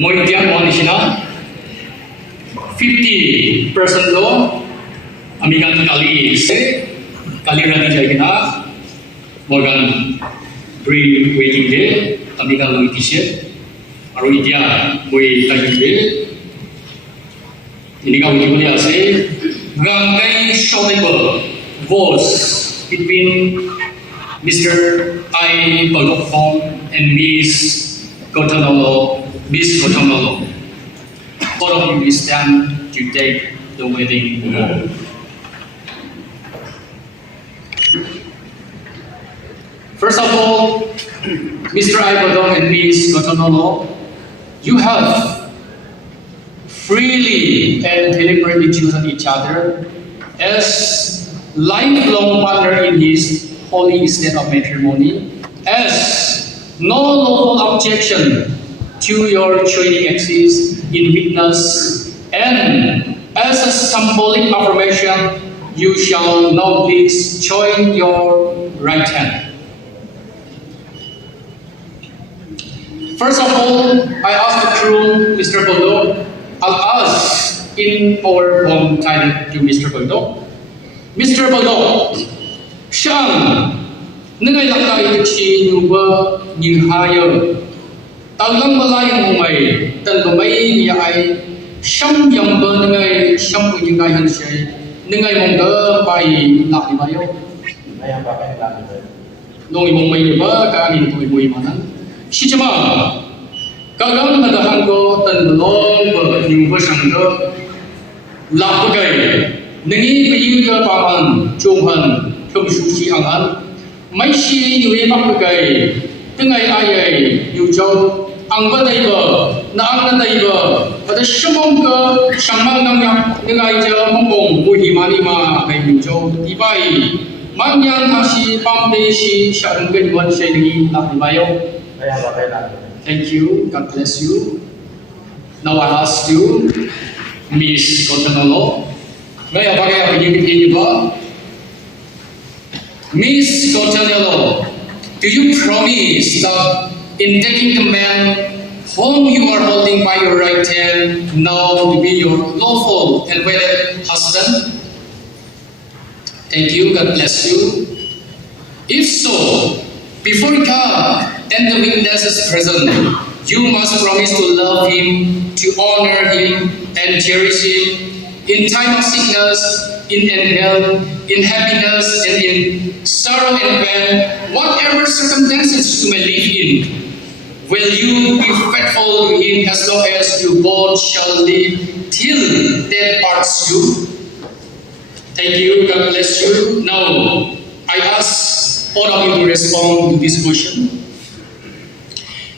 Moi tiang mo ni sina 50% lo amigan kali se kali rani jai kena morgan pre waiting day amigan lo itishe aru itia moi tagi de ini ka uji boleh ase gangai shortable voice between Mr. I Balokong and Miss Gotanolo. Miss Gotanolo, all of you will stand to take the wedding vow. First of all, Mr. I Balokong and Miss Gotanolo, you have freely and deliberately chosen each other as lifelong partner in his holy state of matrimony, as no lawful objection to your joining exists in witness, and as a symbolic affirmation, you shall now please join your right hand. First of all, I ask the groom, Mr. Balok. I'll ask in our home title to Mr. Balok. Mr. Balok, Shang, nengai lakai kecil nuba nyihaya. Talang malay mumay, tan lumay niyay, siyam yang ba nengai siyam punyingai hansay, nengai mongga bay nakimayo. Ayang bakay nakimayo. Nung imong may iba, kaanin ko ibuhay manan. Si Chama, kagang nadahan ko tan long ba yung ba siyang ga, lapagay, nengi payin ka paman, chunghan, kumsusi angan, may si yuwe makagay, tengay ayay, yujaw, ang baday ba, na ang naday ba, pada siyamong ka, siyang mangnang nangay ja mongkong buhi manima kay yujaw, ibay, mangyang hasi pamday si siyang ganwan siya nangin nakimayo. Ayang bakay nakimayo. Thank you, God bless you. Now I ask you, Miss Gotanolo, may I bagay ang pinipigin ba? Miss Gotanolo, do you promise that in taking the man whom you are holding by your right hand now to be your lawful and wedded husband? Thank you, God bless you. If so, before God and the witnesses present, you must promise to love him, to honor him, and cherish him in time of sickness, in health, in happiness, and in sorrow and pain, whatever circumstances you may live in. Will you be faithful to him as long as you both shall live till death parts you? Thank you, God bless you. Now, I ask all of you to respond to this question.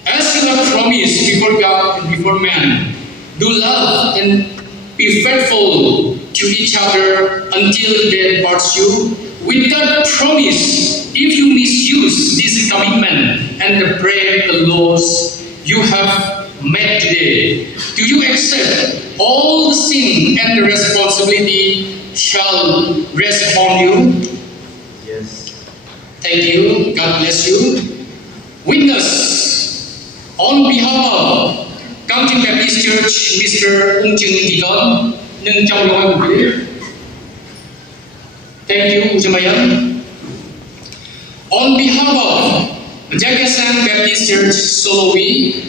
As you have promised before God and before man, do love and be faithful to each other until death parts you. With that promise, if you misuse this commitment and break the laws you have made today, do you accept all the sin and the responsibility shall rest upon you? Yes. Thank you. God bless you. Witness, on behalf of County Baptist Church, Mr. Ung Ching Tigon, nâng trong lòng của quý. Thank you, Ujamayan. On behalf of Jagasan Baptist Church, Solowi,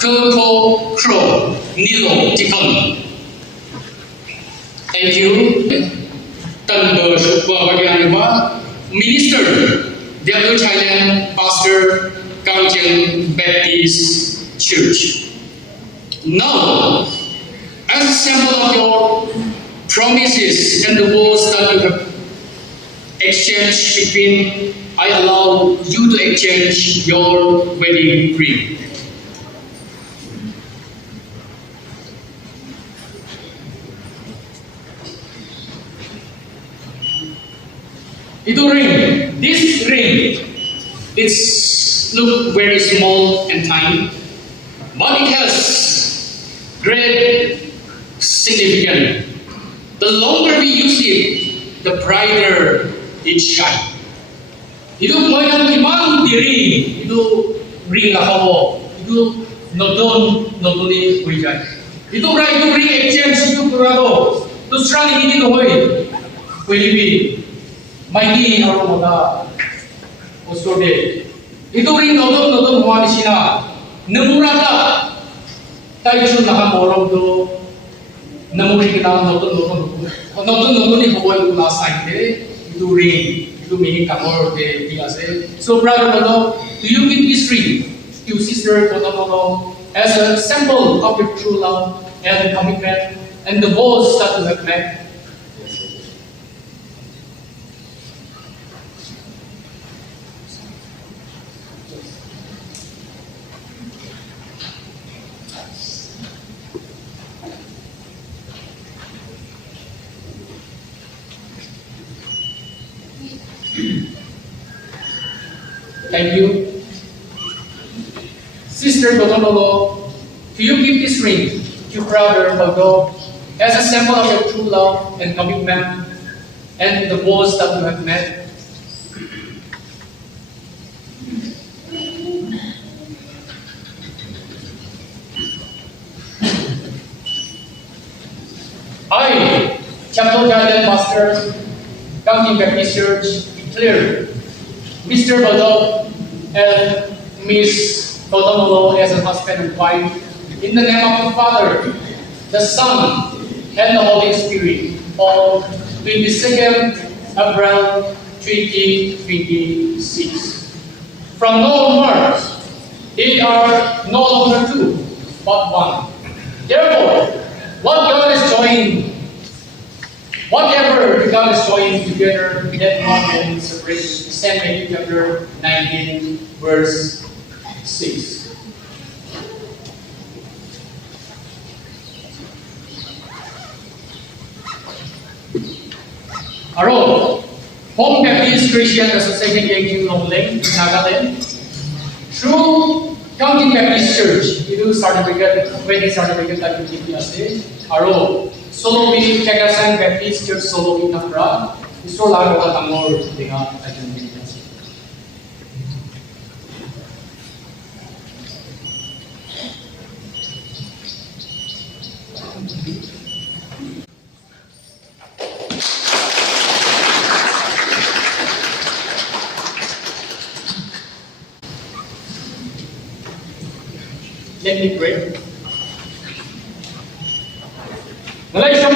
Kerko Kro, Nilo Tigon. Thank you. Tân Bờ Sụp Bờ Bagian Ba, Minister, Delta Thailand, Pastor, Kangjeng Baptist Church. Now, as a sample of your promises and the words that you have exchanged between, I allow you to exchange your wedding ring. This ring, it's look very small and tiny, but it has great significance. The longer we use it, the brighter it shines. Itu mo yang imang diri, itu ring ako, itu নতুনই হৈ যায় itu bring exchange itu kurado to strong ini নহয় কইলিবি মাইকি আৰু মতা ওচৰতে itu bring নতুন হোৱা নিচিনা নমুৰাটা তাইছো নাহা মৰমটো নমুৰি কিনা নতুন হ'ব না চাইতে itu ring itu meaning কামৰতে ঠিক আছে so brother bodo do you keep this ring to sister bodo as a symbol of your true love and commitment and the vows that you have made? Yes, sir. Thank you. Sister Bodomogo, do you keep this ring to your brother Bodo as a symbol of your true love and commitment and the vows that you have made? I, Chapter Garden Pastor, County Baptist Church, declare Mr. Bodo and Miss Bodomolo as a husband and wife in the name of the Father, the Son, and the Holy Spirit on 22nd April 2026. From now onwards, they are no longer two, but one. Therefore, whatever God is joining together, let not man separate. St. Matthew chapter 19, verse 6. Aro, Home Baptist Christian Association Yanking Longling, Nagaland, through County Baptist Church, itu certificate, wedding certificate that you give us. Aro, Solowi Kagasan Baptist Church Solowi Nafra, iso lang ako tamor dengan ajan kita. Let me pray. Malaysia